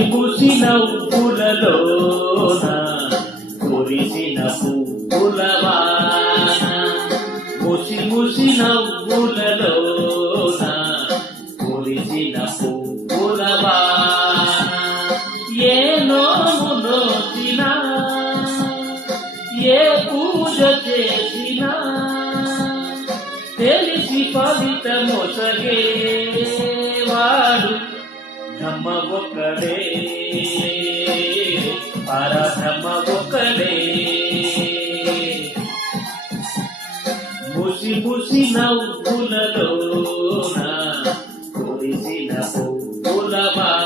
ముసి ముసి నవ్వులలోన కురిసిన పువ్వులవాన ముసి ముసి నవ్వులలోన కురిసిన పువ్వులవాన ఏ నోము నోచినా ఏ పూజ చేసినా తెలిసి ఫలితమొసగేవాడు బ్రహ్మ ఒక్కడే పరబ్రహ్మ ఒక్కడే ముసి ముసి నవ్వులలోన కురిసిన పువ్వులవాన